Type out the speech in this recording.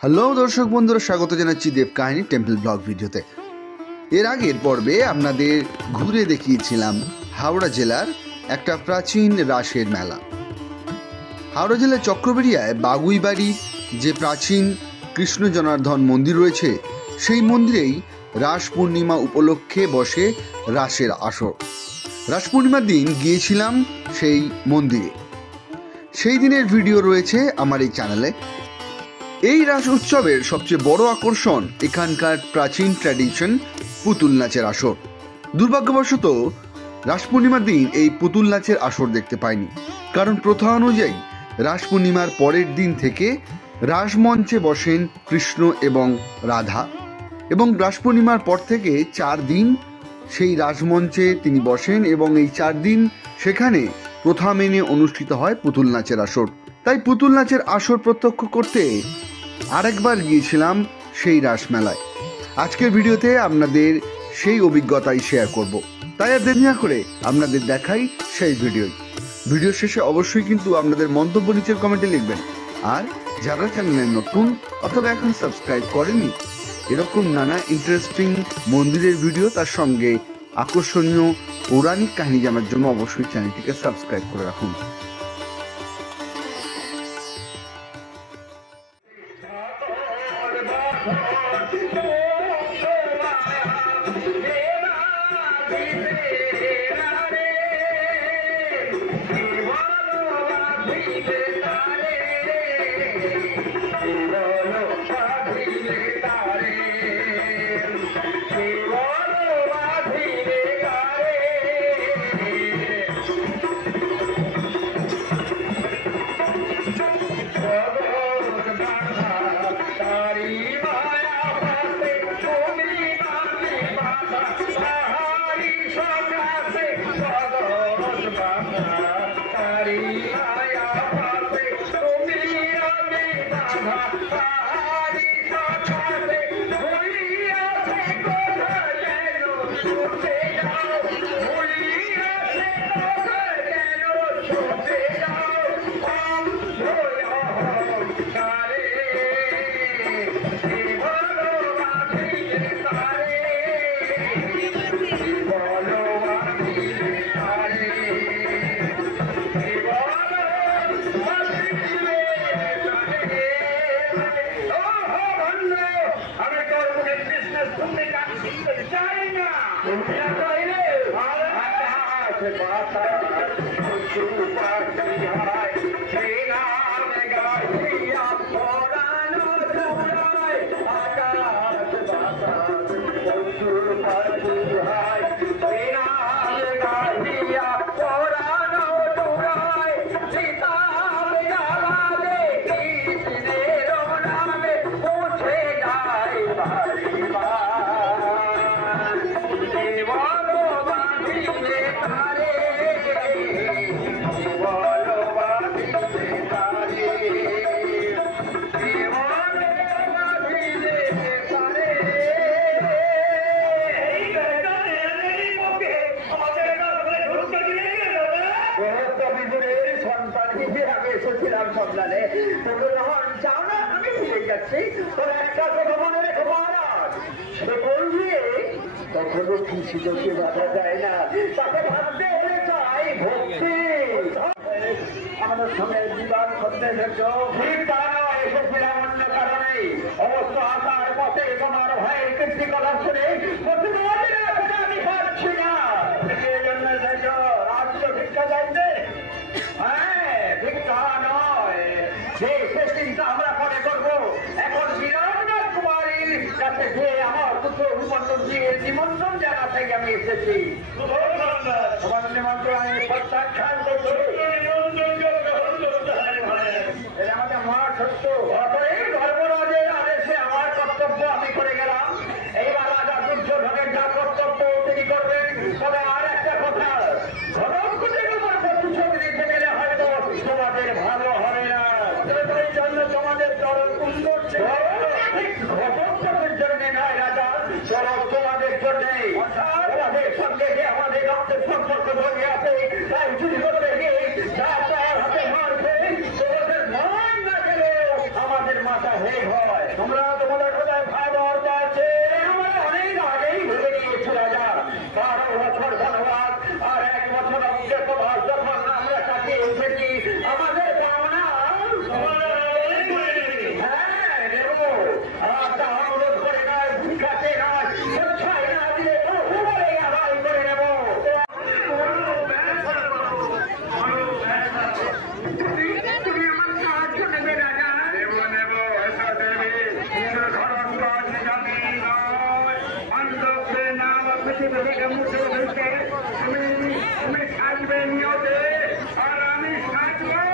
Hello দর্শক বন্ধুরা, স্বাগত জানাচ্ছি দেব কাহিনী টেম্পল ব্লগ ভিডিওতে। এর আগের পর্বে আপনাদের ঘুরে দেখিয়েছিলাম হাওড়া জেলার একটা প্রাচীন রাসের মেলা। হাওড়া জেলার চক্রবেড়িয়ায় বাগুইবাড়ি যে প্রাচীন কৃষ্ণ জনার্দন মন্দির রয়েছে, সেই মন্দিরেই রাস পূর্ণিমা উপলক্ষে বসে রাসের আসর। রাস পূর্ণিমার দিন গিয়েছিলাম সেই মন্দিরে, সেই দিনের ভিডিও রয়েছে আমার এই চ্যানেলে। এই রাস উৎসবের সবচেয়ে বড় আকর্ষণ এখানকার প্রাচীন ট্র্যাডিশন পুতুল নাচের আসর। দুর্ভাগ্যবশত রাস পূর্ণিমার দিন এই পুতুল নাচের আসর দেখতে পাইনি, কারণ প্রথা অনুযায়ী রাস পূর্ণিমার পরের দিন থেকে রাসমঞ্চে বসেন কৃষ্ণ এবং রাধা, এবং রাস পূর্ণিমার পর থেকে 4 দিন সেই রাসমঞ্চে তিনি বসেন, এবং এই 4 দিন সেখানে প্রথা মেনে অনুষ্ঠিত হয় পুতুল নাচের আসর। তাই পুতুল নাচের আসর প্রত্যক্ষ করতে আরেকবার গিয়েছিলাম সেই রাসমেলায়। আজকের ভিডিওতে আপনাদের সেই অভিজ্ঞতাই শেয়ার করব, তাই আর দেরি না করে আপনাদের দেখাই সেই ভিডিও শেষে অবশ্যই কিন্তু আপনাদের মন্তব্য নিচের কমেন্টে লিখবেন। আর যারা চ্যানেলে নতুন অথবা এখন সাবস্ক্রাইব করেনি, এরকম নানা ইন্টারেস্টিং মন্দিরের ভিডিও তার সঙ্গে আকর্ষণীয় পৌরাণিক কাহিনী জানার জন্য অবশ্যই চ্যানেলটিকে সাবস্ক্রাইব করে রাখুন। কখনো কিছু চোখে বাধা যায় না, তাকে ভাবতে হলে চাই ভক্তি। আমাদের সঙ্গে জীবন করতে এসেছিলাম অন্য কারণে। অবশ্য আসার পথে তোমার ভয়ের কীর্তিকলাপ করে আমি পাচ্ছি না। এই জন্য রাজ্য ভিক্ষা চাইতে, হ্যাঁ ভিক্ষা নয়, যে চিন্তা আমরা পরে করবো। এখন বিরাট কুমারীর কাছে যে আমার দুটো নিমন্ত্রণ দিয়ে নিমন্ত্রণ জানাতে আমি এসেছি। তোমার নিমন্ত্রণ আমি প্রত্যাখ্যান করছি। আমাদের মহাসত্য ধর্মরাজের আদেশে আমার কর্তব্য আমি করে গেলাম। এইবার রাজা দুর্যোধনের যা কর্তব্য তিনি করবেন। তবে আর একটা কথা, ঘটকদের উপর প্রতিশোধ নিতে গেলে হয়তো তোমাদের ভালো হবে না। এই জন্য তোমাদের চরণ সুন্দর ঘটকদের জন্য নয় রাজা, চরণ তোমাদের জন্যে। আমাদের সঙ্গে আমাদের রক্তের সম্পর্ক ধরে আছে, তাই চুরি করতে গিয়ে হাতে মারবে, তোমাদের মন না গেলে আমাদের মাথা হেগ হয়। তোমরা তোমাদের কোথায় খবর আছে আমরা অনেক আগেই ভেবে নিয়েছি রাজা। 12 বছর ধন্যবাদ আর 1 বছর অজ্ঞাতবাস যখন আমরা কাটিয়ে এসেছি আমাদের পাওনা হ্যাঁ দেব। আর তা অনুরোধ করে নয়, ভিক্ষাতে নয়, স্বেচ্ছায় না দিয়ে প্রভু বলে আদায় করে নেব। তুমি আমার সাহায্য নেবে রাজা। নেব নেব, এসো দেবী। ধরন কাজ জানি নয়, অন্ধকে নাম পৃথিবী থেকে মুছে ফেলতে তুমি সাজবে নিয়তে আর আমি সাজব।